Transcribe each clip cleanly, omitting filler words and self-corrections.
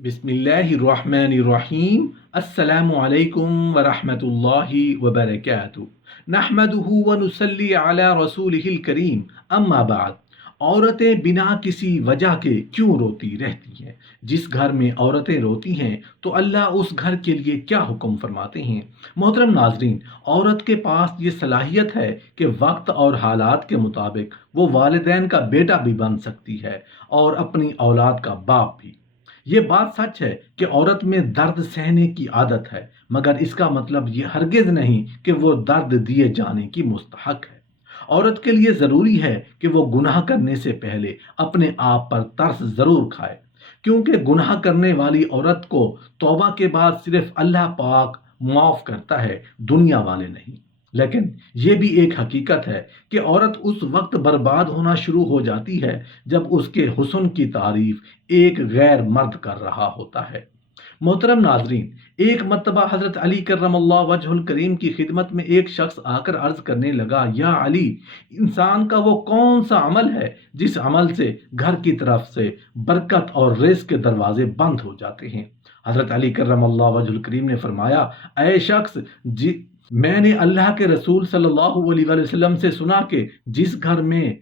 बिस्मिल्लाहिर्रहमानिर्रहीम। अस्सलामु अलैकुम वरहमतुल्लाहि वबरकातुहू। नहमदुहु व नुसल्ली अला रसूलिहिल करीम। अम्मा बाद। औरतें बिना किसी वजह के क्यों रोती रहती हैं? जिस घर में औरतें रोती हैं तो अल्लाह उस घर के लिए क्या हुक्म फरमाते हैं? मोहतरम नाजरीन, औरत के पास ये सलाहियत है कि वक्त और हालात के मुताबिक वो वालिदैन का बेटा भी बन सकती है और अपनी औलाद का बाप भी। ये बात सच है कि औरत में दर्द सहने की आदत है, मगर इसका मतलब ये हरगिज नहीं कि वो दर्द दिए जाने की मुस्तहक है। औरत के लिए ज़रूरी है कि वो गुनाह करने से पहले अपने आप पर तरस ज़रूर खाए, क्योंकि गुनाह करने वाली औरत को तौबा के बाद सिर्फ अल्लाह पाक माफ़ करता है, दुनिया वाले नहीं। लेकिन ये भी एक हकीकत है कि औरत उस वक्त बर्बाद होना शुरू हो जाती है जब उसके हुस्न की तारीफ एक गैर मर्द कर रहा होता है। मोहतरम नाजरीन, एक मर्तबा हज़रत अली कर्रमल्लाहु वजहुल करीम की खिदमत में एक शख्स आकर अर्ज करने लगा, या अली, इंसान का वो कौन सा अमल है जिस अमल से घर की तरफ से बरकत और रिज़्क़ के दरवाजे बंद हो जाते हैं? हज़रत अली कर्रमल्लाहु वजहुल करीम ने फरमाया, ऐ शख्स, मैंने अल्लाह के रसूल सल्लल्लाहु अलैहि वसल्लम से सुना कि जिस घर में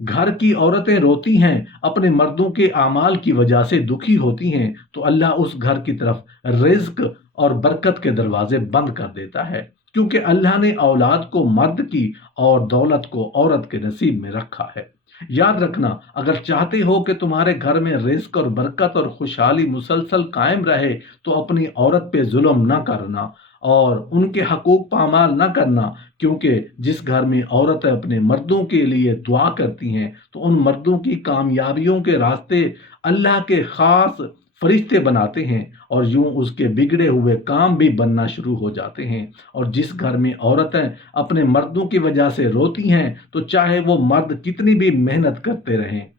घर की औरतें रोती हैं, अपने मर्दों के आमाल की वजह से दुखी होती हैं, तो अल्लाह उस घर की तरफ रिज्क और बरकत के दरवाजे बंद कर देता है, क्योंकि अल्लाह ने औलाद को मर्द की और दौलत को औरत के नसीब में रखा है। याद रखना, अगर चाहते हो कि तुम्हारे घर में रिज्क और बरकत और खुशहाली मुसलसल कायम रहे, तो अपनी औरत पे जुल्म न करना और उनके हकूक पामाल न करना, क्योंकि जिस घर में औरतें अपने मर्दों के लिए दुआ करती हैं तो उन मर्दों की कामयाबियों के रास्ते अल्लाह के ख़ास फरिश्ते बनाते हैं और यूं उसके बिगड़े हुए काम भी बनना शुरू हो जाते हैं। और जिस घर में औरतें अपने मर्दों की वजह से रोती हैं, तो चाहे वो मर्द कितनी भी मेहनत करते रहें,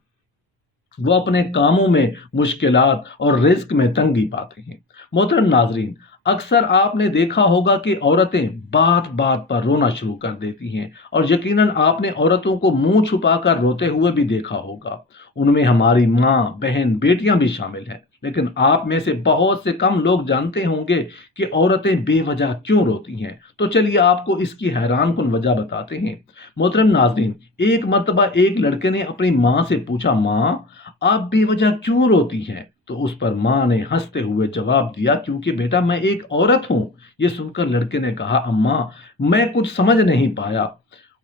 वो अपने कामों में मुश्किलात और रिस्क में तंगी पाते हैं। मोहतरम नाजरीन, अक्सर आपने देखा होगा कि औरतें बात बात पर रोना शुरू कर देती हैं, और यकीनन आपने औरतों को मुंह छुपाकर रोते हुए भी देखा होगा। उनमें हमारी माँ, बहन, बेटियां भी शामिल हैं। लेकिन आप में से बहुत से कम लोग जानते होंगे कि औरतें बेवजह क्यों रोती हैं। तो चलिए आपको इसकी हैरान कुन वजह बताते हैं। मोहतरम नाजरीन, एक मर्तबा एक लड़के ने अपनी माँ से पूछा, माँ, आप बेवजह क्यों रोती हैं? तो उस पर माँ ने हंसते हुए जवाब दिया, क्योंकि बेटा मैं एक औरत हूँ। ये सुनकर लड़के ने कहा, अम्मा, मैं कुछ समझ नहीं पाया।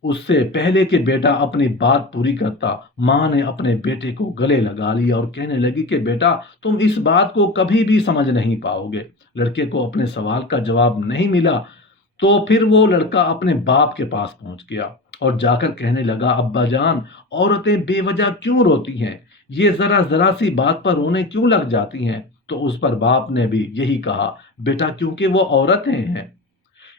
उससे पहले कि बेटा अपनी बात पूरी करता, माँ ने अपने बेटे को गले लगा लिया और कहने लगी कि बेटा, तुम इस बात को कभी भी समझ नहीं पाओगे। लड़के को अपने सवाल का जवाब नहीं मिला, तो फिर वो लड़का अपने बाप के पास पहुंच गया और जाकर कहने लगा, अब्बा जान, औरतें बेवजह क्यों रोती हैं? ये जरा जरा सी बात पर रोने क्यों लग जाती हैं? तो उस पर बाप ने भी यही कहा, बेटा क्योंकि वो औरतें हैं,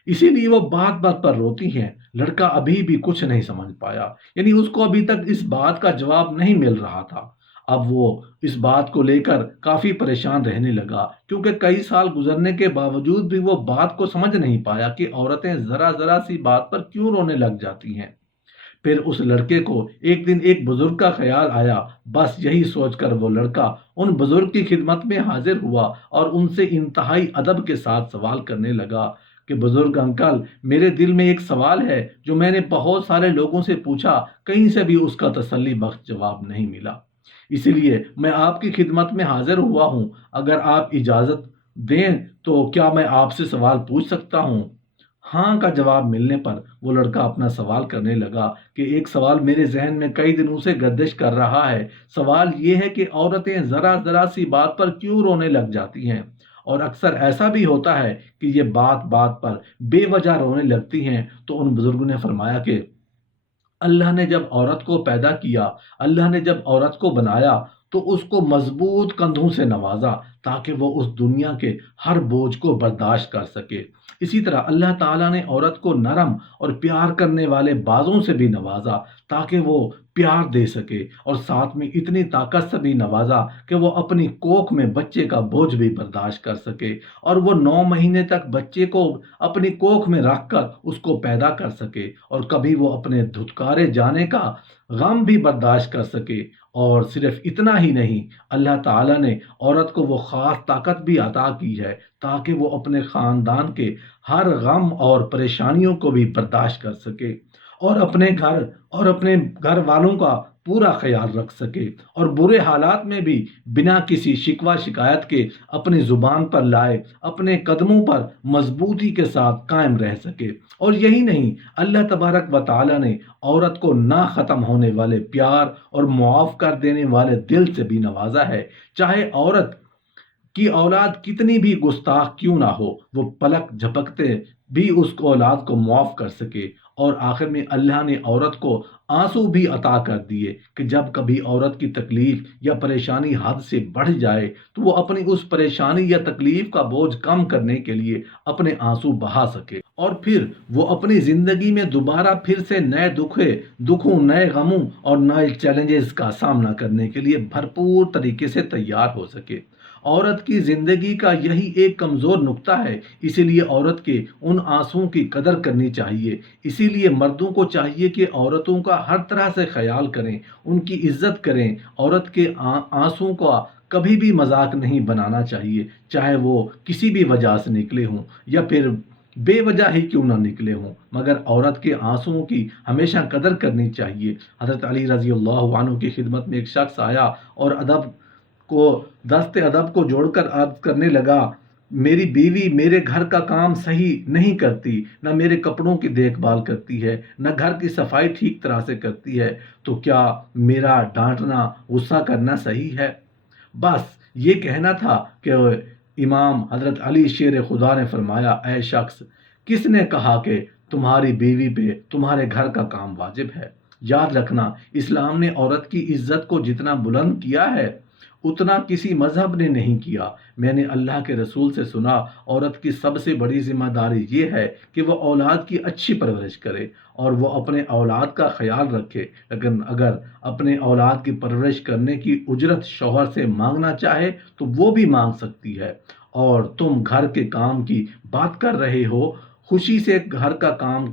इसीलिए वो बात बात पर रोती हैं। लड़का अभी भी कुछ नहीं समझ पाया, यानी उसको अभी तक इस बात का जवाब नहीं मिल रहा था। अब वो इस बात को लेकर काफी परेशान रहने लगा, क्योंकि कई साल गुजरने के बावजूद भी वो बात को समझ नहीं पाया कि औरतें जरा जरा सी बात पर क्यों रोने लग जाती हैं। फिर उस लड़के को एक दिन एक बुजुर्ग का ख्याल आया। बस यही सोचकर वो लड़का उन बुजुर्ग की खिदमत में हाजिर हुआ और उनसे इंतहाई अदब के साथ सवाल करने लगा कि बुजुर्ग अंकल, मेरे दिल में एक सवाल है जो मैंने बहुत सारे लोगों से पूछा, कहीं से भी उसका तसल्ली बख्श जवाब नहीं मिला। इसीलिए मैं आपकी खिदमत में हाजिर हुआ हूँ। अगर आप इजाज़त दें तो क्या मैं आपसे सवाल पूछ सकता हूँ? हाँ का जवाब मिलने पर वो लड़का अपना सवाल करने लगा कि एक सवाल मेरे जहन में कई दिनों से गर्दिश कर रहा है। सवाल ये है कि औरतें ज़रा ज़रा सी बात पर क्यों रोने लग जाती हैं? और अक्सर ऐसा भी होता है कि ये बात बात पर बेवजह रोने लगती हैं। तो उन बुजुर्गों ने फरमाया कि अल्लाह ने जब औरत को पैदा किया, अल्लाह ने जब औरत को बनाया, तो उसको मजबूत कंधों से नवाजा, ताकि वो उस दुनिया के हर बोझ को बर्दाश्त कर सके। इसी तरह अल्लाह ताला ने औरत को नरम और प्यार करने वाले बाजों से भी नवाजा, ताकि वो پیار دے سکے، اور ساتھ میں اتنی طاقت سے بھی نوازا کہ وہ اپنی کوکھ میں بچے کا بوجھ بھی برداشت کر سکے، اور وہ 9 مہینے تک بچے کو اپنی کوکھ میں رکھ کر اس کو پیدا کر سکے، اور کبھی وہ اپنے دھتکارے جانے کا غم بھی برداشت کر سکے۔ اور صرف اتنا ہی نہیں، اللہ تعالیٰ نے عورت کو وہ خاص طاقت بھی عطا کی ہے تاکہ وہ اپنے خاندان کے ہر غم اور پریشانیوں کو بھی برداشت کر سکے، اور اپنے گھر والوں کا پورا خیال رکھ سکے، اور برے حالات میں بھی بنا کسی شکوہ شکایت کے اپنی زبان پر لائے اپنے قدموں پر مضبوطی کے ساتھ قائم رہ سکے۔ اور یہی نہیں، اللہ تبارک و تعالی نے عورت کو نہ ختم ہونے والے پیار اور معاف کر دینے والے دل سے بھی نوازا ہے۔ چاہے عورت کی اولاد کتنی بھی گستاخ کیوں نہ ہو، وہ پلک جھپکتے بھی اس کو اولاد کو معاف کر سکے۔ اور آخر میں اللہ نے عورت کو آنسو بھی عطا کر دیے کہ جب کبھی عورت کی تکلیف یا پریشانی حد سے بڑھ جائے تو وہ اپنی اس پریشانی یا تکلیف کا بوجھ کم کرنے کے لیے اپنے آنسو بہا سکے، اور پھر وہ اپنی زندگی میں دوبارہ پھر سے نئے دکھوں، نئے غموں اور نئے چیلنجز کا سامنا کرنے کے لیے بھرپور طریقے سے تیار ہو سکے۔ عورت کی زندگی کا یہی ایک کمزور نقطہ ہے، اسی لیے عورت کے ان آنسوؤں کی قدر کرنی چاہیے۔ اسی لیے مردوں کو چاہیے کہ عورتوں کا ہر طرح سے خیال کریں، ان کی عزت کریں۔ عورت کے آنسوؤں کا کبھی بھی مذاق نہیں بنانا چاہیے، چاہے وہ کسی بھی وجہ سے نکلے ہوں یا پھر بے وجہ ہی کیوں نہ نکلے ہوں، مگر عورت کے آنسوؤں کی ہمیشہ قدر کرنی چاہیے۔ حضرت علی رضی اللہ عنہ کی خدمت میں ایک شخص آیا اور کو دست ادب کو جوڑ کر عرض کرنے لگا، میری بیوی میرے گھر کا کام صحیح نہیں کرتی، نہ میرے کپڑوں کی دیکھ بھال کرتی ہے، نہ گھر کی صفائی ٹھیک طرح سے کرتی ہے، تو کیا میرا ڈانٹنا، غصہ کرنا صحیح ہے؟ بس یہ کہنا تھا کہ امام حضرت علی شیر خدا نے فرمایا، اے شخص، کس نے کہا کہ تمہاری بیوی پہ تمہارے گھر کا کام واجب ہے؟ یاد رکھنا، اسلام نے عورت کی عزت کو جتنا بلند کیا ہے اتنا کسی مذہب نے نہیں کیا۔ میں نے اللہ کے رسول سے سنا، عورت کی سب سے بڑی ذمہ داری یہ ہے کہ وہ اولاد کی اچھی پرورش کرے اور وہ اپنے اولاد کا خیال رکھے، لیکن اگر اپنے اولاد کی پرورش کرنے کی اجرت شوہر سے مانگنا چاہے تو وہ بھی مانگ سکتی ہے۔ اور تم گھر کے کام کی بات کر رہے ہو، خوشی سے گھر کا کام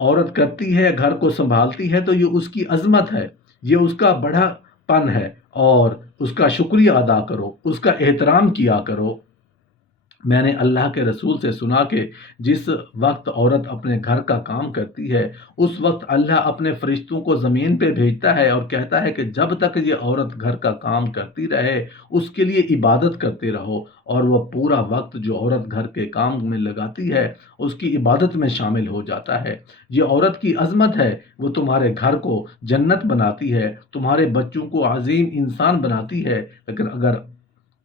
عورت کرتی ہے، گھر کو سنبھالتی ہے، تو یہ اس کی عظمت ہے، یہ اس کا بڑا پن ہے، اور اس کا شکریہ ادا کرو، اس کا احترام کیا کرو۔ میں نے اللہ کے رسول سے سنا کہ جس وقت عورت اپنے گھر کا کام کرتی ہے اس وقت اللہ اپنے فرشتوں کو زمین پہ بھیجتا ہے اور کہتا ہے کہ جب تک یہ عورت گھر کا کام کرتی رہے اس کے لیے عبادت کرتے رہو، اور وہ پورا وقت جو عورت گھر کے کام میں لگاتی ہے اس کی عبادت میں شامل ہو جاتا ہے۔ یہ عورت کی عظمت ہے، وہ تمہارے گھر کو جنت بناتی ہے، تمہارے بچوں کو عظیم انسان بناتی ہے۔ لیکن اگر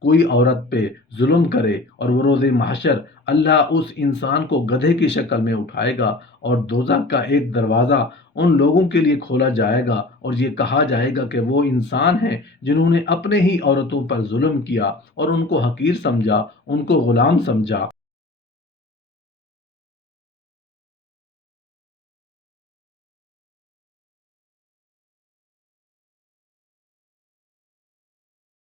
کوئی عورت پہ ظلم کرے اور وہ روز محشر اللہ اس انسان کو گدھے کی شکل میں اٹھائے گا، اور دوزخ کا ایک دروازہ ان لوگوں کے لیے کھولا جائے گا اور یہ کہا جائے گا کہ وہ انسان ہیں جنہوں نے اپنے ہی عورتوں پر ظلم کیا اور ان کو حقیر سمجھا، ان کو غلام سمجھا،